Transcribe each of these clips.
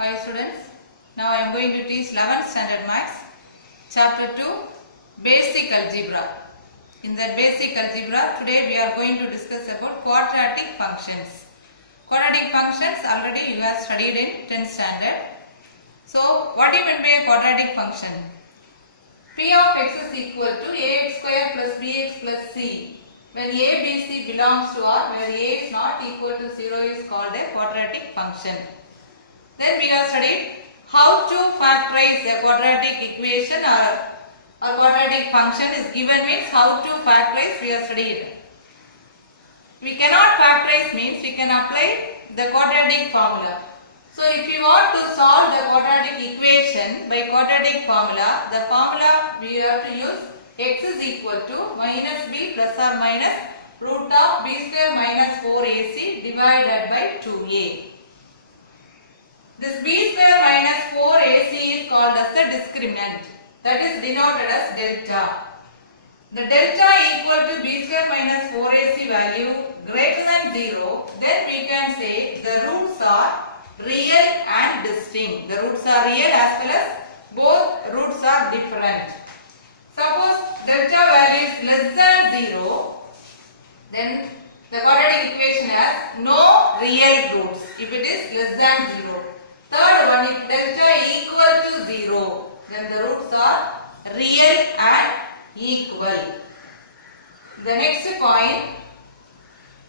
Hi students, now I am going to teach 11th standard maths, chapter 2, basic algebra. In the basic algebra, today we are going to discuss about quadratic functions. Quadratic functions already you have studied in 10th standard. So, what do you mean by a quadratic function? P of x is equal to ax square plus bx plus c. When a, b, c belongs to R, where a is not equal to 0 is called a quadratic function. Then we have studied how to factorize a quadratic equation or a quadratic function is given means how to factorize we have studied. We cannot factorize means we can apply the quadratic formula. So if you want to solve the quadratic equation by quadratic formula, the formula we have to use x is equal to minus b plus or minus root of b square minus 4ac divided by 2a. This b square minus 4ac is called as the discriminant, that is denoted as delta. The delta equal to b square minus 4ac value greater than 0, then we can say the roots are real and distinct. The roots are real as well as both roots are different. Suppose delta value is less than 0, then the quadratic equation has no real roots if it is less than 0. Third one, if delta equal to 0, then the roots are real and equal. The next point,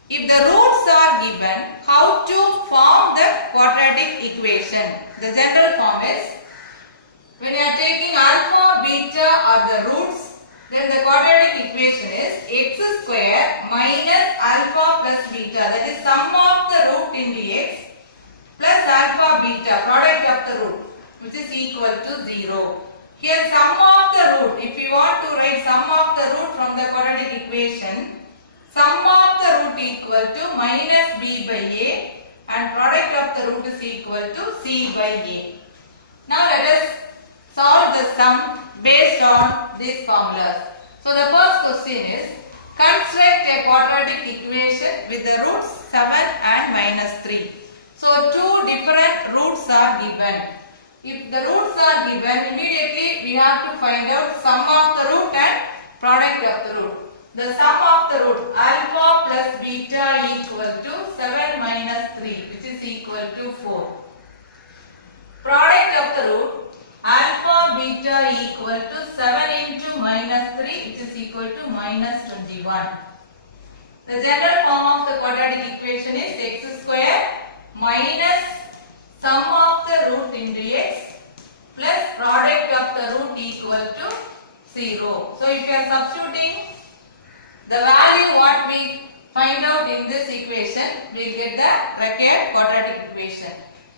if the roots are given, how to form the quadratic equation? The general form is, when you are taking alpha, beta are the roots, then the quadratic equation is x square minus alpha plus beta, that is sum of the root into x plus alpha beta, product of the root, which is equal to 0. Here sum of the root, if you want to write sum of the root from the quadratic equation, sum of the root equal to minus b by a and product of the root is equal to c by a. Now let us solve the sum based on these formulas. So the first question is, construct a quadratic equation with the roots 7 and minus 3. So two different roots are given. If the roots are given, immediately we have to find out sum of the root and product of the root. The sum of the root alpha plus beta equal to 7 minus 3, which is equal to 4. Product of the root alpha beta equal to 7 into minus 3, which is equal to minus 21. The general form of the quadratic equation is x square minus sum of the root into x plus product of the root equal to 0. So if you are substituting the value what we find out in this equation, we will get the required quadratic equation.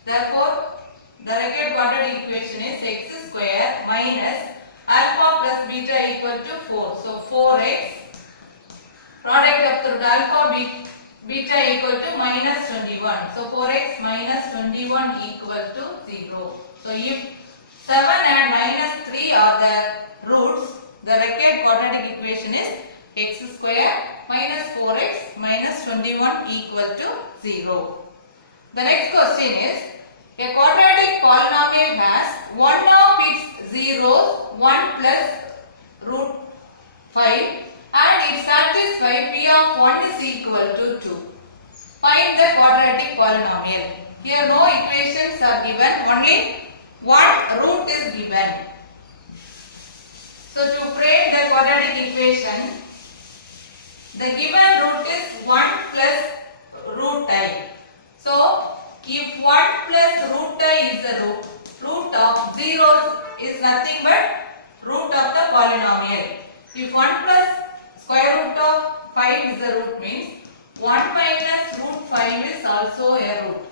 Therefore, the required quadratic equation is x square minus alpha plus beta equal to 4. So 4x, product of the root alpha beta equal to minus 21. So 4x minus 21 equal to 0. So if 7 and minus 3 are the roots, the required quadratic equation is x square minus 4x minus 21 equal to 0. The next question is, a quadratic polynomial has one of its zeros 1 plus root 5 and it satisfies p of 1 is equal to 2. Find the quadratic polynomial. Here no equations are given, only one root is given. So to frame the quadratic equation, the given root is 1 plus root I. So if 1 plus root I is the root of 0 is nothing but root of the polynomial. If 1 plus square root of 5 is the root means 1 minus root 5 is also a root.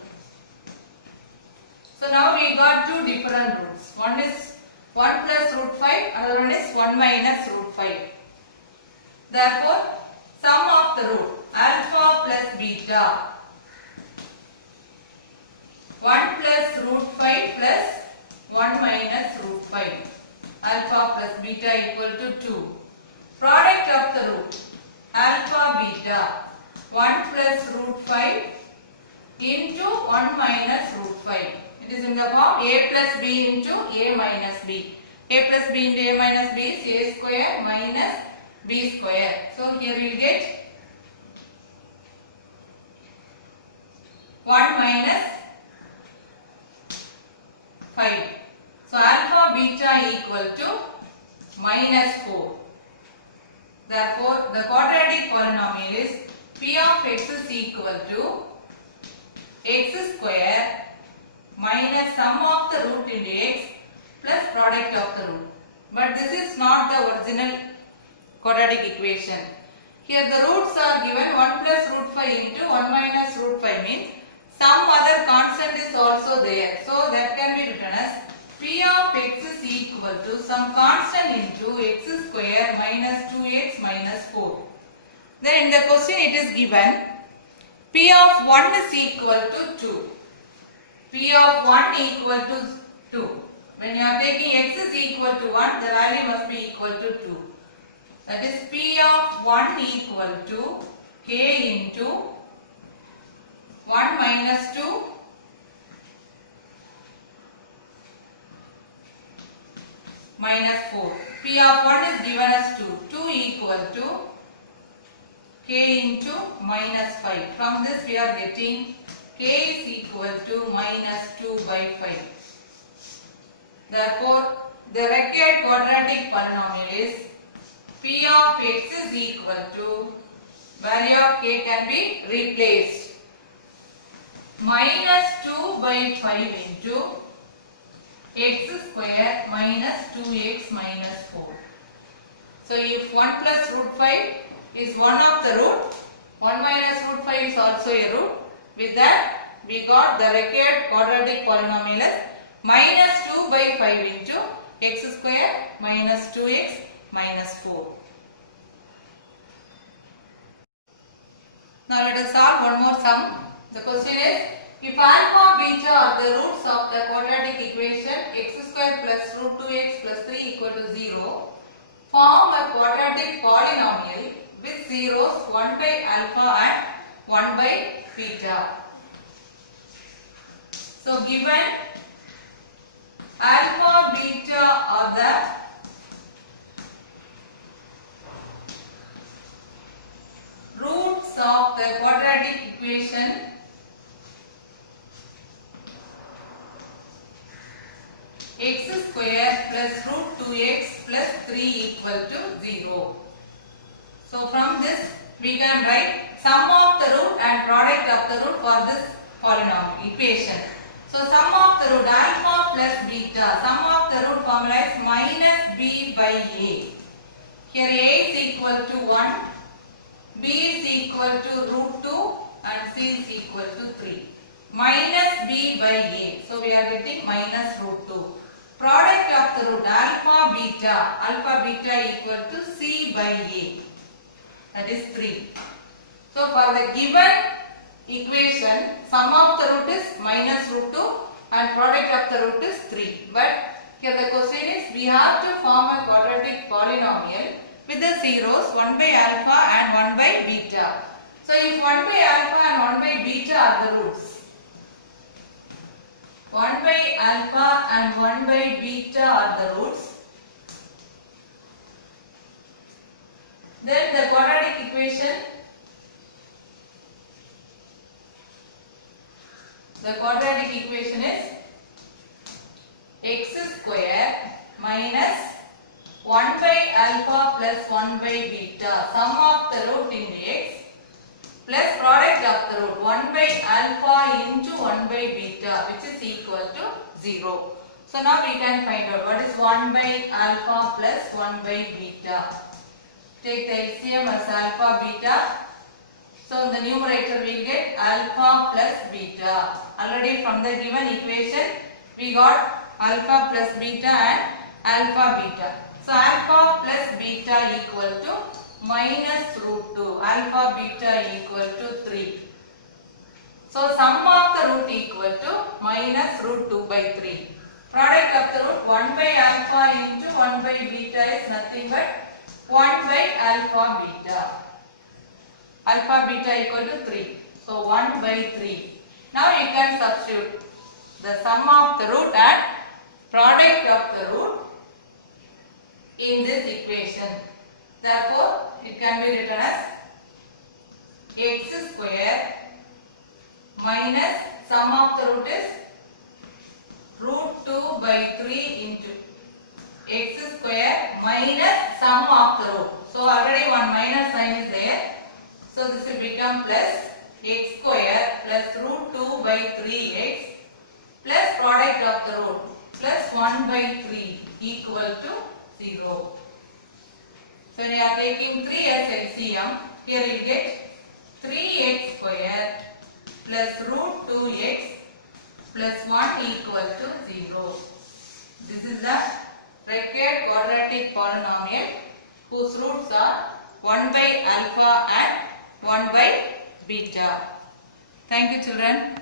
So now we got two different roots. One is 1 plus root 5, another one is 1 minus root 5. Therefore, sum of the root alpha plus beta 1 plus root 5 plus 1 minus root 5, alpha plus beta equal to 2. Product of the root alpha beta 1 plus root 5 into 1 minus root 5. It is in the form a plus b into a minus b. A plus b into a minus b is a square minus b square. So here we will get 1 minus 5. So alpha beta equal to minus 4. Therefore, the quadratic polynomial is p of x is equal to x square minus sum of the root into x plus product of the root. But this is not the original quadratic equation. Here the roots are given 1 plus root 5 into 1 minus root 5 means some other constant is also there. So that can be written as p of x is equal to some constant into x square minus 2x minus 4. Then in the question it is given p of 1 is equal to 2. P of 1 equal to 2. When you are taking x is equal to 1, the value must be equal to 2. That is p of 1 equal to k into 1 minus 2 minus 4. P of 1 is given as 2. 2 equal to k into minus 5. From this we are getting k is equal to minus 2 by 5. Therefore, the required quadratic polynomial is p of x is equal to value of k can be replaced minus 2 by 5 into x square minus 2x minus 4. So if 1 plus root 5 is one of the root, 1 minus root 5 is also a root. With that we got the required quadratic polynomial as minus 2 by 5 into x square minus 2x minus 4. Now let us solve one more sum. The question is, if alpha beta are the roots of the quadratic equation x square plus root 2x plus 3 equal to 0, form a quadratic polynomial with zeros 1 by alpha and 1 by beta. So given alpha beta are the roots of the quadratic equation x square plus root 2x plus 3 equal to 0. So from this we can write sum of the root and product of the root for this polynomial equation. So sum of the root alpha plus beta, sum of the root formula is minus b by a. Here a is equal to 1, b is equal to root 2 and c is equal to 3. Minus b by a. So we are getting minus root 2. Product of the root alpha beta equal to c by a. That is 3. So for the given equation, sum of the root is minus root 2 and product of the root is 3. But here the question is, we have to form a quadratic polynomial with the zeros 1 by alpha and 1 by beta. So if 1 by alpha and 1 by beta are the roots, 1 by alpha and 1 by beta are the roots, then the quadratic equation, is x square minus 1 by alpha plus 1 by beta, sum of the root into x plus product of the root 1 by alpha into 1 by beta, which is equal to 0. So now we can find out what is 1 by alpha plus 1 by beta. Take the LCM as alpha beta. So in the numerator we will get alpha plus beta. Already from the given equation we got alpha plus beta and alpha beta. So alpha plus beta equal to minus root 2. Alpha beta equal to 3. So sum of the root equal to minus root 2 by 3. Product of the root 1 by alpha into 1 by beta is nothing but 1 by alpha beta. Alpha beta equal to 3. So 1 by 3. Now you can substitute. the sum of the root and product of the root in this equation. Therefore, it can be written as x square minus sum of the root is root 2 by 3 into x square minus sum of the root. So already one minus sign is there. So this will become plus x square plus root 2 by 3x plus product of the root plus 1 by 3 equal to 0. So when you are taking 3 as LCM, here you get 3x square plus root 2x plus 1 equal to 0. This is the required quadratic polynomial whose roots are 1 by alpha and 1 by beta. Thank you, children.